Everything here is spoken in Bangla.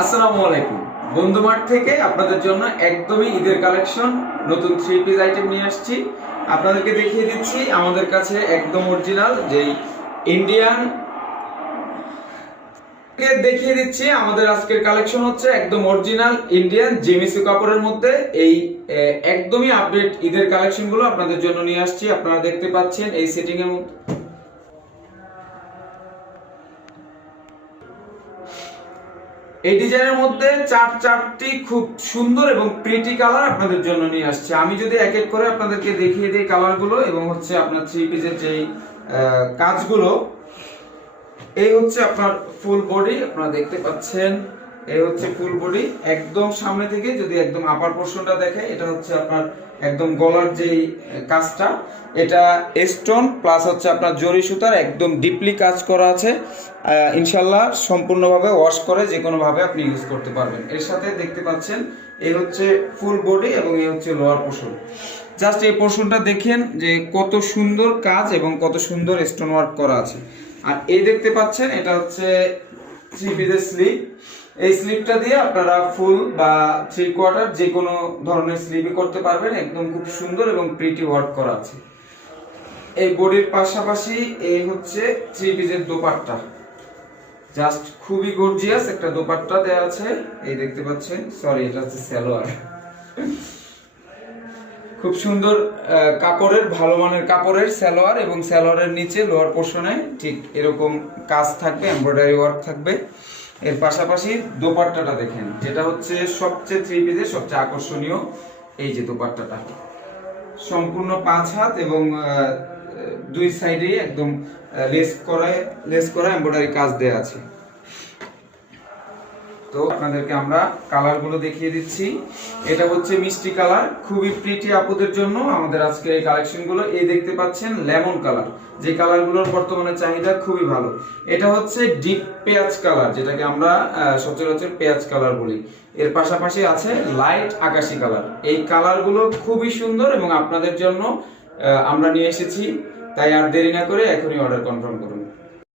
আসসালামু আলাইকুম। বন্ধুমার্ট থেকে আপনাদের জন্য একদমই ঈদের কালেকশন নতুন 3 পিস আইটেম নিয়ে আসছি। আপনাদেরকে দেখিয়ে দিচ্ছি আমাদের কাছে একদম অরিজিনাল যেই ইন্ডিয়ান দেখিয়ে দিচ্ছি আমাদের আজকের কালেকশন হচ্ছে একদম অরিজিনাল ইন্ডিয়ান জেমিসু কাপড়ের মধ্যে এই একদমই আপডেট ঈদের কালেকশন গুলো আপনাদের জন্য নিয়ে আসছি। আপনারা দেখতে পাচ্ছেন এই সেটিং এর মধ্যে এই ডিজাইনের মধ্যে চারটি খুব সুন্দর এবং প্রিটি কালার আপনাদের জন্য নিয়ে আসছে। আমি যদি এক এক করে আপনাদেরকে দেখিয়ে দিই কালারগুলো এবং হচ্ছে আপনার 3 পিসের যেই কাজগুলো। এই হচ্ছে আপনার ফুল বডি, আপনারা দেখতে পাচ্ছেন এই হচ্ছে ফুল বডি। একদম সামনে থেকে যদি একদম আপার পোরশনটা দেখে, এটা হচ্ছে আপনার একদম গলার যেই কাজটা, এটা স্টোন প্লাস হচ্ছে আপনার জরি সুতার একদম ডিপলি কাজ করা আছে। ইনশাল্লাহ সম্পূর্ণভাবে ওয়াশ করে যে কোনো ভাবে আপনি ইউজ করতে পারবেন। এর সাথে দেখতে পাচ্ছেন এই হচ্ছে ফুল বডি এবং এই হচ্ছে লোয়ার পোরশন। জাস্ট এই পোরশনটা দেখেন যে কত সুন্দর কাজ এবং কত সুন্দর স্টোন ওয়ার্ক করা আছে। আর এই দেখতে পাচ্ছেন এটা হচ্ছে 3 পিসের স্লিভ। এই স্লিভটা দিয়ে আপনারা ফুল বা 3/4 যে কোনো ধরনের স্লিভই করতে পারবেন। একদম খুব সুন্দর এবং প্রিটি ওয়ার্ক করা আছে। এই বডির পাশাপাশি এই হচ্ছে 3 পিসের দোপাট্টা, জাস্ট খুবই গর্জিয়াস একটা দোপাট্টা দেয়া আছে। এই দেখতে পাচ্ছেন, সরি এটা হচ্ছে সালোয়ার। খুব সুন্দর কাপড়ের, ভালো মানের কাপড়ের সালোয়ার এবং সালোয়ারের নিচে লোয়ার পোরশনে ঠিক এরকম কাজ থাকবে, এমব্রয়ডারি ওয়ার্ক থাকবে। এর পাশাপাশি দোপাট্টাটা দেখেন, যেটা হচ্ছে সবচেয়ে 3 পিসের সবচেয়ে আকর্ষণীয়। এই যে দোপাট্টাটা সম্পূর্ণ 5 হাত এবং দুই সাইডে একদম লেস করা এমব্রয়ডারি কাজ দেয়া আছে। তো আপনাদেরকে আমরা কালারগুলো দেখিয়ে দিচ্ছি। এটা হচ্ছে মিষ্টি কালার, খুবই প্রিটি আপুদের জন্য আমাদের আজকের এই কালেকশনগুলো। এই দেখতে পাচ্ছেন লেমন কালার, যে কালারগুলোর বর্তমানে চাহিদা খুবই ভালো। এটা হচ্ছে ডিপ পেঁয়াজ কালার, যেটাকে আমরা সচরাচর পেঁয়াজ কালার বলি। এর পাশাপাশি আছে লাইট আকাশি কালার। এই কালারগুলো খুবই সুন্দর এবং আপনাদের জন্য আমরা নিয়ে এসেছি। তাই আর দেরি না করে এখনই অর্ডার কনফার্ম করুন।